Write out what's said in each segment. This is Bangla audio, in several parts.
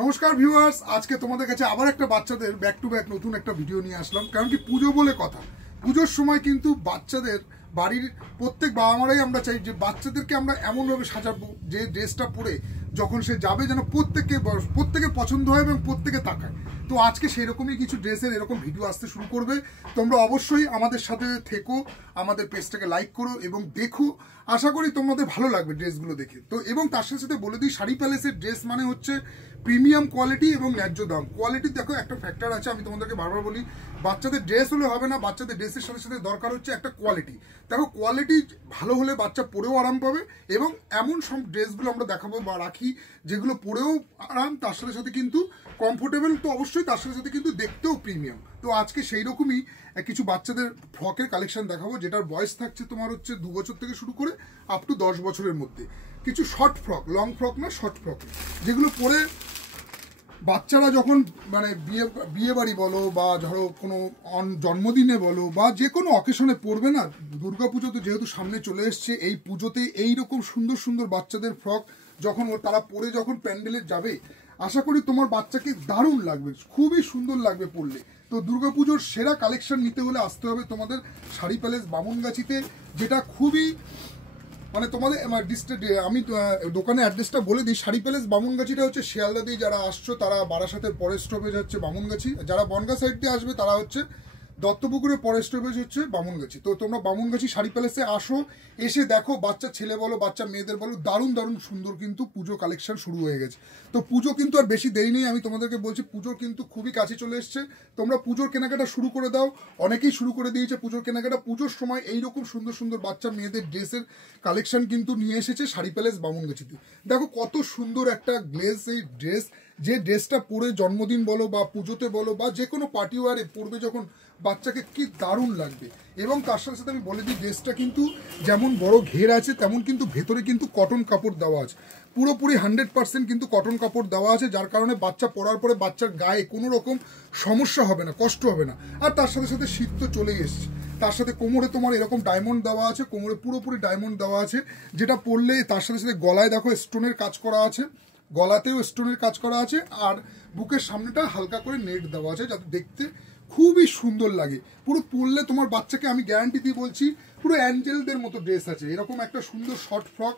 নমস্কার ভিউয়ার্স, আজকে তোমাদের কাছে আবার একটা বাচ্চাদের ব্যাক টু ব্যাক নতুন একটা ভিডিও নিয়ে আসলাম। কারণ কি পুজো বলে কথা, পুজোর সময় কিন্তু বাচ্চাদের বাড়ির প্রত্যেক বাবা মারাই আমরা চাই যে বাচ্চাদেরকে আমরা এমনভাবে সাজাবো যে ড্রেসটা পরে যখন সে যাবে যেন প্রত্যেকের পছন্দ হয় এবং প্রত্যেকে তাকায়। তো আজকে সেই রকমই কিছু ড্রেসের এরকম ভিডিও আসতে শুরু করবে। তোমরা অবশ্যই আমাদের সাথে থেকো, আমাদের পেজটাকে লাইক করো এবং দেখো। আশা করি তোমাদের ভালো লাগবে ড্রেসগুলো দেখে। তো এবং তার সাথে সাথে বলে দিই, শাড়ি প্যালেসের ড্রেস মানে হচ্ছে প্রিমিয়াম কোয়ালিটি এবং ন্যায্য দাম। কোয়ালিটি দেখো একটা ফ্যাক্টর আছে, আমি তোমাদেরকে বারবার বলি বাচ্চাদের ড্রেস হলে হবে না, বাচ্চাদের ড্রেসের সাথে সাথে দরকার হচ্ছে একটা কোয়ালিটি। দেখো কোয়ালিটি ভালো হলে বাচ্চা পরেও আরাম পাবে এবং এমন সব ড্রেসগুলো আমরা দেখাবো বা রাখি যেগুলো পরেও আরাম, তার সাথে সাথে কিন্তু কমফোর্টেবল, তো অবশ্যই তার সাথে সাথে কিন্তু দেখতেও প্রিমিয়াম। তো আজকে সেই রকমই কিছু বাচ্চাদের ফ্রকের কালেকশন দেখাবো যেটার বয়স থাকছে তোমার হচ্ছে 2 বছর থেকে শুরু করে আপ টু 10 বছরের মধ্যে। কিছু শর্ট ফ্রক, লং ফ্রক না, শর্ট ফ্রক, যেগুলো পরে বাচ্চারা যখন মানে বিয়ে বাড়ি বলো বা ধরো কোনো জন্মদিনে বলো বা যে কোনো অকেশনে পড়বে না। দুর্গাপুজো তো যেহেতু সামনে চলে এসছে, এই পুজোতে এইরকম সুন্দর সুন্দর বাচ্চাদের ফ্রক যখন তারা পরে যখন প্যান্ডেলে যাবে, আশা করি তোমার বাচ্চাকে দারুণ লাগবে, খুবই সুন্দর লাগবে পরলে। তো দুর্গাপুজোর সেরা কালেকশন নিতে হলে আসতে হবে তোমাদের শাড়ি প্যালেস বামুনগাছিতে, যেটা খুবই মানে তোমাদের আমি দোকানের অ্যাড্রেসটা বলে দিই। শাড়ি প্যালেস বামুনগাছিটা হচ্ছে শিয়ালদা দিয়ে যারা আসছো তারা বারাসাতের পরের স্টপেজ হচ্ছে বামুনগাছি, যারা বনগাঁ সাইড দিয়ে আসবে তারা হচ্ছে দত্তপুকুরের পরের স্টপেজ হচ্ছে বামুনগাছি। তো তোমরা বামুনগাছি শাড়ি প্যালেসে আসো, এসে দেখো বাচ্চা ছেলে বলো বাচ্চা মেয়েদের বলো দারুণ দারুণ সুন্দর কিন্তু পুজো কালেকশন শুরু হয়ে গেছে। তো পুজো কিন্তু আর বেশি দেরি নেই, আমি তোমাদেরকে বলছি পুজো কিন্তু খুবই কাছে চলে এসছে। তোমরা পুজোর কেনাকাটা শুরু করে দাও, অনেকেই শুরু করে দিয়েছে পুজোর কেনাকাটা। পুজোর সময় এইরকম সুন্দর সুন্দর বাচ্চা মেয়েদের ড্রেসের কালেকশন কিন্তু নিয়ে এসেছে শাড়ি প্যালেস বামুনগাছিতে। দেখো কত সুন্দর একটা গ্লেজ এই ড্রেস, যে ড্রেসটা পরে জন্মদিন বলো বা পুজোতে বলো বা যে কোনো পার্টি ওয়ারে পরবে যখন বাচ্চাকে কি দারুণ লাগবে। এবং তার সাথে সাথে আমি বলে দিই ড্রেসটা কিন্তু যেমন বড় ঘের আছে তেমন কিন্তু ভেতরে কিন্তু কটন কাপড় দেওয়া আছে, পুরোপুরি 100% কিন্তু কটন কাপড় দেওয়া আছে, যার কারণে বাচ্চা পরার পরে বাচ্চার গায়ে কোনো রকম সমস্যা হবে না, কষ্ট হবে না। আর তার সাথে সাথে শীত তো চলেই এসছে, তার সাথে কোমরে তোমার এরকম ডায়মন্ড দেওয়া আছে, কোমরে পুরোপুরি ডায়মন্ড দেওয়া আছে, যেটা পরলে তার সাথে সাথে গলায় দেখো স্টোনের কাজ করা আছে, গলাতেও স্টোনের কাজ করা আছে, আর বুকের সামনেটা হালকা করে নেট দেওয়া আছে যাতে দেখতে খুবই সুন্দর লাগে। পুরো পরলে তোমার বাচ্চাকে আমি গ্যারান্টি দিয়ে বলছি পুরো অ্যাঞ্জেলদের মতো ড্রেস আছে। এরকম একটা সুন্দর শর্ট ফ্রক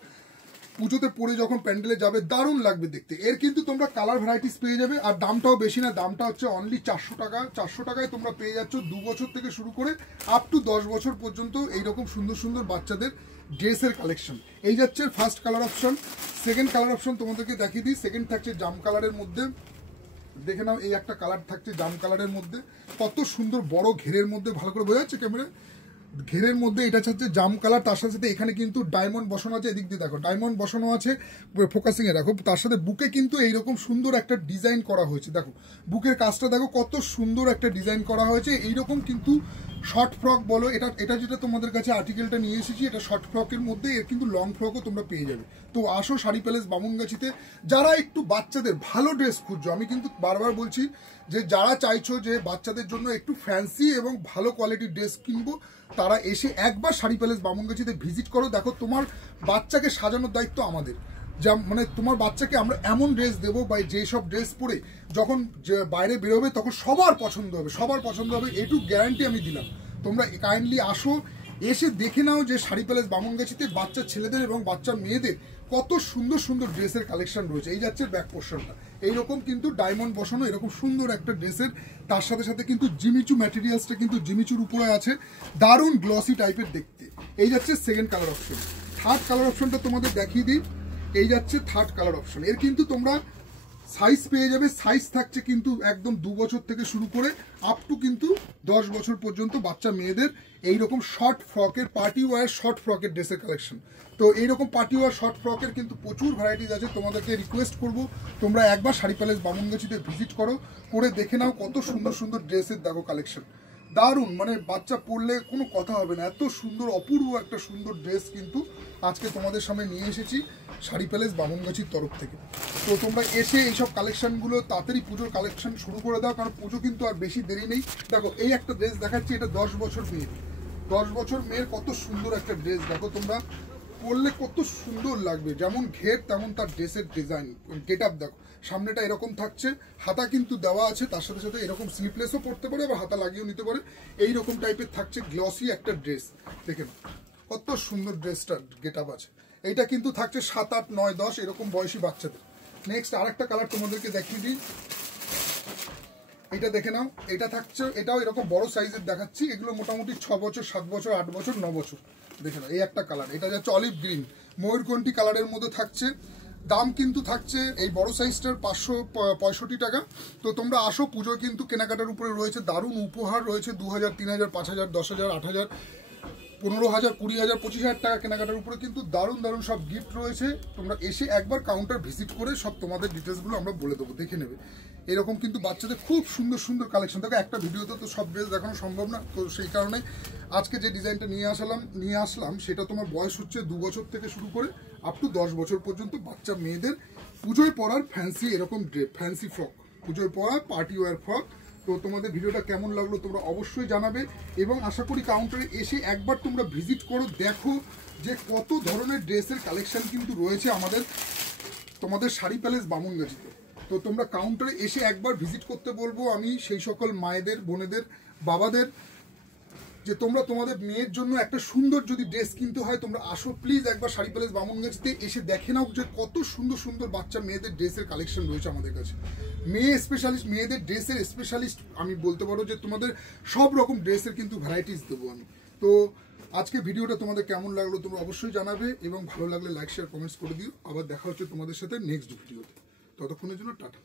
পুজোতে পরে যখন প্যান্ডেলে যাবে দারুণ লাগবে দেখতে। এর কিন্তু তোমরা কালার ভ্যারাইটিস পেয়ে যাবে, আর দামটাও বেশি না, দামটা হচ্ছে অনলি 400 টাকা। 400 টাকায় তোমরা পেয়ে যাচ্ছ 2 বছর থেকে শুরু করে আপ টু 10 বছর পর্যন্ত এইরকম সুন্দর সুন্দর বাচ্চাদের ড্রেসের কালেকশন। এই যাচ্ছে first colour option. Second colour option তোমাদেরকে দেখিয়ে দিই। সেকেন্ড থাকছে জাম কালারের মধ্যে, দেখে নাও এই একটা কালার থাকছে জাম কালারের মধ্যে, কত সুন্দর বড় ঘেরের মধ্যে, ভালো করে বোঝা যাচ্ছে ক্যামেরা, ঘেরের মধ্যে এটা হচ্ছে জাম কালার। তার সাথে সাথে এখানে কিন্তু ডায়মন্ড বসানো আছে, এদিক দিয়ে দেখো ডায়মন্ড বসানো আছে, ফোকাসিং এ দেখো। তার সাথে বুকে কিন্তু এইরকম সুন্দর একটা ডিজাইন করা হয়েছে, দেখো বুকের কাজটা দেখো কত সুন্দর একটা ডিজাইন করা হয়েছে। এইরকম কিন্তু শর্ট ফ্রক বলো, এটা যেটা তোমাদের কাছে আর্টিকেলটা নিয়ে এসেছি, এটা শর্ট ফ্রকের মধ্যে, এর কিন্তু লং ফ্রকও তোমরা পেয়ে যাবে। তো আসো শাড়ি প্যালেস বামুনগাছিতে। যারা একটু বাচ্চাদের ভালো ড্রেস খুঁজছো, আমি কিন্তু বারবার বলছি যে যারা চাইছো যে বাচ্চাদের জন্য একটু ফ্যান্সি এবং ভালো কোয়ালিটির ড্রেস কিনবো, তারা এসে একবার শাড়ি প্যালেস বামুনগাছিতে ভিজিট করো। দেখো তোমার বাচ্চাকে সাজানোর দায়িত্ব আমাদের, যা মানে তোমার বাচ্চাকে আমরা এমন ড্রেস দেবো বা যেসব ড্রেস পরে যখন বাইরে বেরোবে তখন সবার পছন্দ হবে, সবার পছন্দ হবে, এটুকু গ্যারান্টি আমি দিলাম। তোমরা কাইন্ডলি আসো, এসে দেখে নাও যে শাড়ি প্যালেস বামুনগাছিতে বাচ্চা ছেলেদের এবং বাচ্চা মেয়েদের কত সুন্দর সুন্দর ড্রেসের কালেকশন রয়েছে। এই যাচ্ছে ব্যাক পোর্শনটা, এইরকম কিন্তু ডায়মন্ড বসানো এরকম সুন্দর একটা ড্রেসের, তার সাথে সাথে কিন্তু জিমিচু ম্যাটেরিয়ালসটা কিন্তু জিমিচুর উপরে আছে, দারুণ গ্লসি টাইপের দেখতে। এই যাচ্ছে second colour option. Third colour অপশনটা তোমাদের দেখিয়ে দিই। এই যাচ্ছে থার্ড কালার অপশন। এর কিন্তু তোমরা সাইজ পেয়ে যাবে, সাইজ থাকছে কিন্তু একদম 2 বছর থেকে শুরু করে আপ টু কিন্তু 10 বছর পর্যন্ত বাচ্চা মেয়েদের এইরকম শর্ট ফ্রকের পার্টি ওয়ার শর্ট ফ্রকের ড্রেসের কালেকশন। তো এইরকম পার্টি ওয়ার শর্ট ফ্রকের কিন্তু প্রচুর ভ্যারাইটিস আছে। তোমাদেরকে রিকোয়েস্ট করবো তোমরা একবার শাড়ি প্যালেস বামুনগাছিতে ভিজিট করো, করে দেখে নাও কত সুন্দর সুন্দর ড্রেসের দেখো কালেকশন, দারুণ, মানে বাচ্চা পরলে কোনো কথা হবে না, এত সুন্দর অপূর্ব একটা সুন্দর ড্রেস কিন্তু আজকে তোমাদের সামনে নিয়ে এসেছি শাড়ি প্যালেস বামুনগাছির তরফ থেকে। তো তোমরা এসে এইসব কালেকশনগুলো তাড়াতাড়ি পুজোর কালেকশন শুরু করে দাও, কারণ পুজো কিন্তু আর বেশি দেরি নেই। দেখো এই একটা ড্রেস দেখাচ্ছি, এটা 10 বছর মেয়ের, 10 বছর মেয়ের কত সুন্দর একটা ড্রেস, দেখো তোমরা পরলে কত সুন্দর লাগবে, যেমন ঘের তেমন তার ড্রেসের ডিজাইন, গেট আপ দেখো, সামনেটা এরকম থাকছে, হাতা কিন্তু দেওয়া আছে, তার সাথে সাথে এরকম স্লিপলেসও পরতে পারে আবার হাতা লাগিয়েও নিতে পারে। এইরকম টাইপের থাকছে গ্লসি একটা ড্রেস, দেখেন কত সুন্দর ড্রেসটার গেট আপ আছে। এইটা কিন্তু থাকছে 7, 8, 9, 10 এরকম বয়সী বাচ্চাদের। নেক্সট আরেকটা কালার তোমাদেরকে দেখিয়ে দিই, এটা দেখে নাও। এটা থাকছে, এটাও এরকম বড় সাইজের দেখাচ্ছি, এগুলো মোটামুটি 6 বছর, 7 বছর, 8 বছর, 9 বছর। দেখে নাও এই একটা কালার, এটা যাচ্ছে অলিভ গ্রিন ময়ূরকণ্ঠী কালারের মধ্যে থাকছে। দাম কিন্তু থাকছে এই বড় সাইজটার 565 টাকা। তো তোমরা আসো, পুজোয় কিন্তু কেনাকাটার উপরে রয়েছে দারুণ উপহার রয়েছে, 2000, 3000, 5000, 10,000, 8,000, 15,000, 20,000, 25,000 টাকা কেনাকাটার উপরে কিন্তু দারুণ দারুণ সব গিফট রয়েছে। তোমরা এসে একবার কাউন্টার ভিজিট করে সব তোমাদের ডিটেলসগুলো আমরা বলে দেবো, দেখে নেবে। এরকম কিন্তু বাচ্চাদের খুব সুন্দর সুন্দর কালেকশন থাকে, একটা ভিডিওতে তো সব ড্রেস দেখানো সম্ভব না, তো সেই কারণে আজকে যে ডিজাইনটা নিয়ে আসলাম সেটা তোমার বয়স হচ্ছে 2 বছর থেকে শুরু করে আপ টু 10 বছর পর্যন্ত বাচ্চা মেয়েদের পুজোয় পরার ফ্যান্সি এরকম ড্রেস, ফ্যান্সি ফ্রক, পুজোয় পরার পার্টি ওয়্যার ফ্রক। তো তোমাদের ভিডিওটা কেমন লাগলো তোমরা অবশ্যই জানাবে, এবং আশা করি কাউন্টারে এসে একবার তোমরা ভিজিট করো, দেখো যে কত ধরনের ড্রেসের কালেকশন কিন্তু রয়েছে আমাদের তোমাদের শাড়ি প্যালেস বামুনগাছিতে। তো তোমরা কাউন্টারে এসে একবার ভিজিট করতে বলবো আমি সেই সকল মায়েদের, বোনেদের, বাবাদের, যে তোমরা তোমাদের মেয়ের জন্য একটা সুন্দর যদি ড্রেস কিনতে হয় তোমরা আসো প্লিজ একবার শাড়ি প্যালেস বামুনগাছিতে এসে দেখে নাও যে কত সুন্দর সুন্দর বাচ্চা মেয়েদের ড্রেসের কালেকশন রয়েছে আমাদের কাছে। মেয়ে স্পেশালিস্ট, মেয়েদের ড্রেসের স্পেশালিস্ট আমি বলতে পারো, যে তোমাদের সব রকম ড্রেসের কিন্তু ভ্যারাইটিস দেবো আমি। তো আজকে ভিডিওটা তোমাদের কেমন লাগলো তোমরা অবশ্যই জানাবে, এবং ভালো লাগলে লাইক শেয়ার কমেন্টস করে দিও। আবার দেখা হচ্ছে তোমাদের সাথে নেক্সট ভিডিওতে, ততক্ষণের জন্য টাটা।